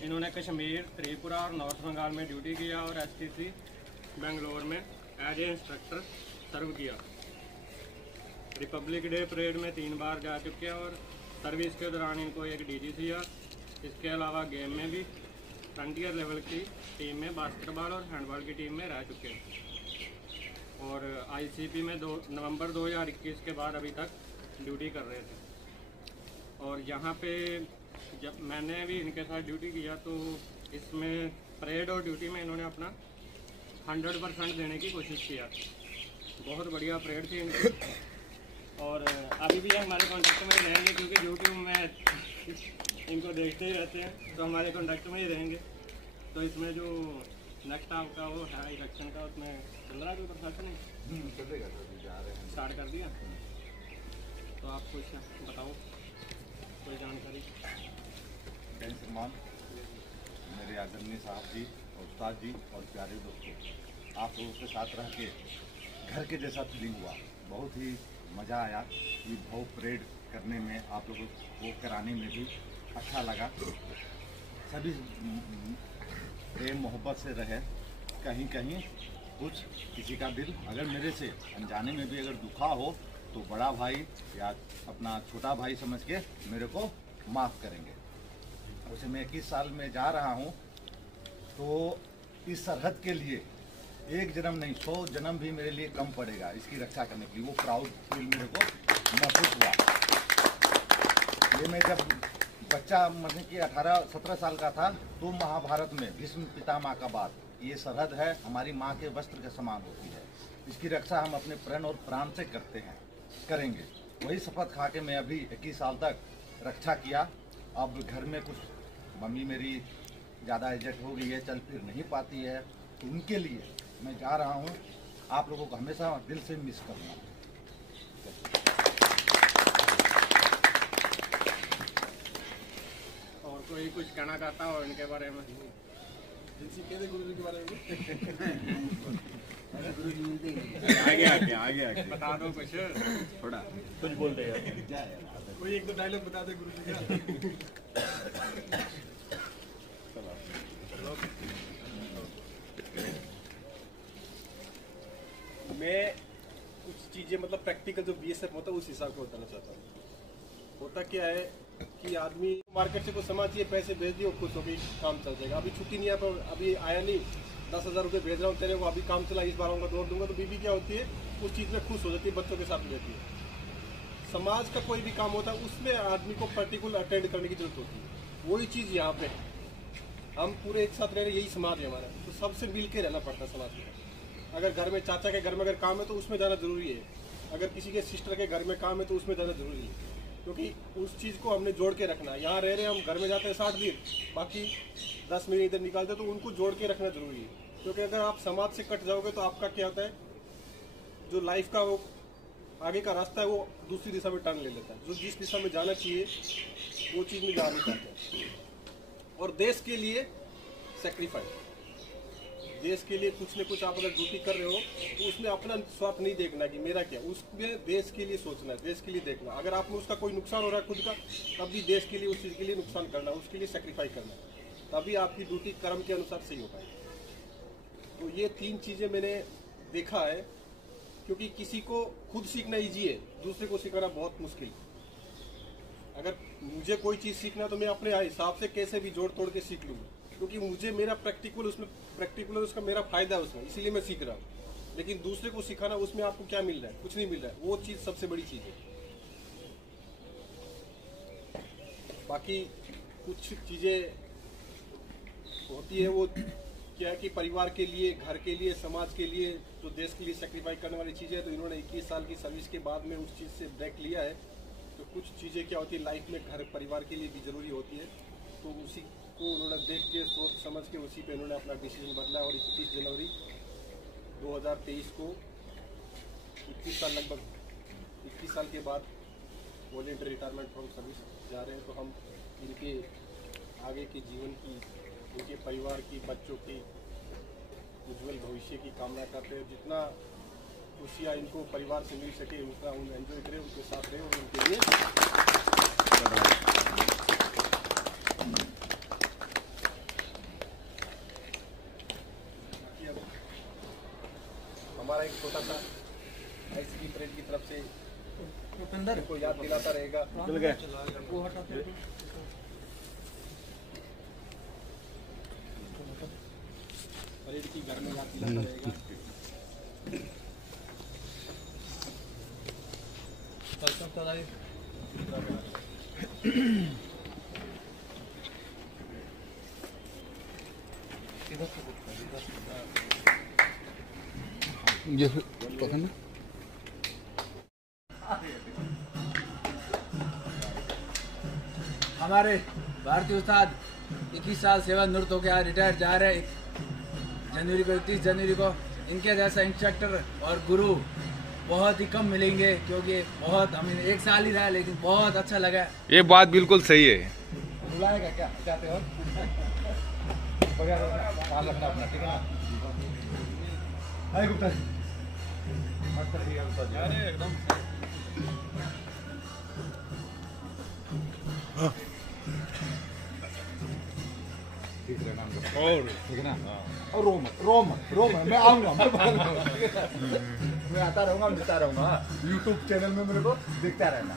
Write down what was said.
इन्होंने कश्मीर, त्रिपुरा और नॉर्थ बंगाल में ड्यूटी किया और STC बेंगलोर में एज ए इंस्ट्रक्टर सर्व किया। रिपब्लिक डे परेड में 3 बार जा चुके हैं और सर्विस के दौरान इनको एक DG दिया। इसके अलावा गेम में भी फ्रंटियर लेवल की टीम में बास्केटबॉल और हैंडबॉल की टीम में रह चुके हैं और ICP में नवंबर 2021 के बाद अभी तक ड्यूटी कर रहे थे। और यहाँ पे जब मैंने भी इनके साथ ड्यूटी किया तो इसमें परेड और ड्यूटी में इन्होंने अपना 100% देने की कोशिश किया। बहुत बढ़िया परेड थी इनकी और अभी भी हमारे कॉन्टेक्ट में ही रहेंगे क्योंकि यूट्यूब में इनको देखते ही रहते हैं, तो हमारे कॉन्टेक्ट में ही रहेंगे। तो इसमें जो नेक्स्ट आपका वो है इलेक्शन का, उसमें चल रहा है कोई प्रशासन स्टार्ट कर दिया? तो आप कुछ बताओ, कोई जानकारी। जय श्रीमान, मेरे आदरणीय साहब जी और उस्ताद जी और प्यारे दोस्तों, आप लोगों के साथ रह के घर के जैसा फीलिंग हुआ। बहुत ही मज़ा आया। ये भाव परेड करने में, आप लोगों को कराने में भी अच्छा लगा। सभी प्रेम मोहब्बत से रहे। कहीं कहीं कुछ किसी का दिल अगर मेरे से अनजाने में भी अगर दुखा हो तो बड़ा भाई या अपना छोटा भाई समझ के मेरे को माफ़ करेंगे। वैसे मैं 21 साल में जा रहा हूँ तो इस सरहद के लिए एक जन्म नहीं 100 जन्म भी मेरे लिए कम पड़ेगा इसकी रक्षा करने के लिए। वो प्राउड फील मेरे को महसूस हुआ। ये मैं जब बच्चा मतलब कि 18-17 साल का था तो महाभारत में भीष्म पितामह का बात, ये सरहद है हमारी माँ के वस्त्र के समान होती है। इसकी रक्षा हम अपने प्रण और प्राण से करते हैं, करेंगे। वही शपथ खा के मैं अभी 21 साल तक रक्षा किया। अब घर में कुछ मम्मी मेरी ज़्यादा एजेड हो गई है, चल फिर नहीं पाती है, तो उनके लिए मैं जा रहा हूँ। आप लोगों को हमेशा दिल से मिस करूँगा। और कोई कुछ कहना चाहता हो इनके बारे में? गुरु जी के बारे में आगे बता दो कुछ, थोड़ा कुछ बोल दे कोई एक दो डायलॉग बता दे गुरु जी का। मैं कुछ चीज़ें मतलब प्रैक्टिकल जो BSF होता है उस हिसाब से बताना चाहता हूँ। होता क्या है कि आदमी मार्केट से कुछ सामान चाहिए, पैसे भेज दिए, खुश हो गई, काम चल जाएगा। अभी छुट्टी नहीं है, पर अभी आया नहीं, 10,000 रुपये भेज रहा हूँ तेरे को, अभी काम चला, इस बार आऊँगा दौड़ दूंगा। तो बीबी क्या होती है, उस चीज़ में खुश हो जाती है, बच्चों के साथ रहती है। समाज का कोई भी काम होता है उसमें आदमी को पर्टिकुलर अटेंड करने की जरूरत होती है। वही चीज़ यहाँ पे हम पूरे एक साथ रह रहे, यही समाज है हमारा, तो सबसे मिल के रहना पड़ता है समाज में। अगर घर में चाचा के घर में अगर काम है तो उसमें जाना जरूरी है, अगर किसी के सिस्टर के घर में काम है तो उसमें जाना जरूरी है, क्योंकि उस चीज़ को हमने जोड़ के रखना है। यहाँ रह रहे हम घर में जाते हैं 60 दिन, बाकी 10 मिनट इधर निकालते हैं, तो उनको जोड़ के रखना जरूरी है। क्योंकि अगर आप समाज से कट जाओगे तो आपका क्या होता है, जो लाइफ का वो आगे का रास्ता है वो दूसरी दिशा में टर्न ले लेता है। जो जिस दिशा में जाना चाहिए वो चीज़ में जा नहीं पाते। और देश के लिए सेक्रीफाइस, देश के लिए कुछ न कुछ आप अगर ड्यूटी कर रहे हो तो उसमें अपना स्वार्थ नहीं देखना कि मेरा क्या, उसमें देश के लिए सोचना है, देश के लिए देखना। अगर आप में उसका कोई नुकसान हो रहा है खुद का, तब भी देश के लिए उस चीज़ के लिए नुकसान करना, उसके लिए सेक्रीफाइस करना, तभी आपकी ड्यूटी कर्म के अनुसार सही हो पाएगी। तो ये 3 चीज़ें मैंने देखा है, क्योंकि किसी को खुद सीखना ईजी है, दूसरे को सिखाना बहुत मुश्किल। अगर मुझे कोई चीज़ सीखना तो मैं अपने हिसाब से कैसे भी जोड़ तोड़ के सीख लूँगा, क्योंकि मुझे मेरा प्रैक्टिकल उसका मेरा फायदा है उसमें, इसीलिए मैं सीख रहा हूँ। लेकिन दूसरे को सिखाना, उसमें आपको क्या मिल रहा है, कुछ नहीं मिल रहा है, वो चीज़ सबसे बड़ी चीज़ है। बाकी कुछ चीज़ें होती है, वो क्या है कि परिवार के लिए, घर के लिए, समाज के लिए, जो देश के लिए सेक्रीफाइस करने वाली चीज़ें है। तो इन्होंने 21 साल की सर्विस के बाद में उस चीज़ से ब्रेक लिया है। तो कुछ चीज़ें क्या होती है लाइफ में, घर परिवार के लिए भी ज़रूरी होती है, तो उसी को उन्होंने देख के सोच समझ के उसी पे उन्होंने अपना डिसीजन बदला। और 21 जनवरी 2023 को 21 साल लगभग 21 साल के बाद वॉलंटरी रिटायरमेंट फ्रॉम सर्विस जा रहे हैं। तो हम इनके आगे के जीवन की, इनके परिवार की, बच्चों की उज्जवल भविष्य की कामना करते हैं। जितना खुशियाँ इनको परिवार से मिल सके उतना उन एंजॉय करें, उनके साथ रहें और उनके लिए हमारा एक छोटा सा आईसीबी परेड की तरफ से रुपिंदर को याद दिलाता रहेगा। चल गए परेड की घर में याद दिलाता रहेगा। ये पकड़ना हमारे भारतीय उस्ताद 21 साल सेवा निवृत्त होकर आज रिटायर जा रहे हैं जनवरी को, 31 जनवरी को। इनके जैसा इंस्ट्रक्टर और गुरु बहुत ही कम मिलेंगे, क्योंकि बहुत हमें 1 साल ही रहा लेकिन बहुत अच्छा लगा। ये बात बिल्कुल सही है। बुलाएगा क्या चाहते हो? ख्याल रखना अपना, ठीक है ना? हाय गुप्ता जी। अरे एकदम ठीक है नाम और ठीक है ना। और रोम मैं आऊंगा, मैं आता रहूंगा, मिलता रहूंगा। यूट्यूब चैनल में मेरे को दिखता रहना।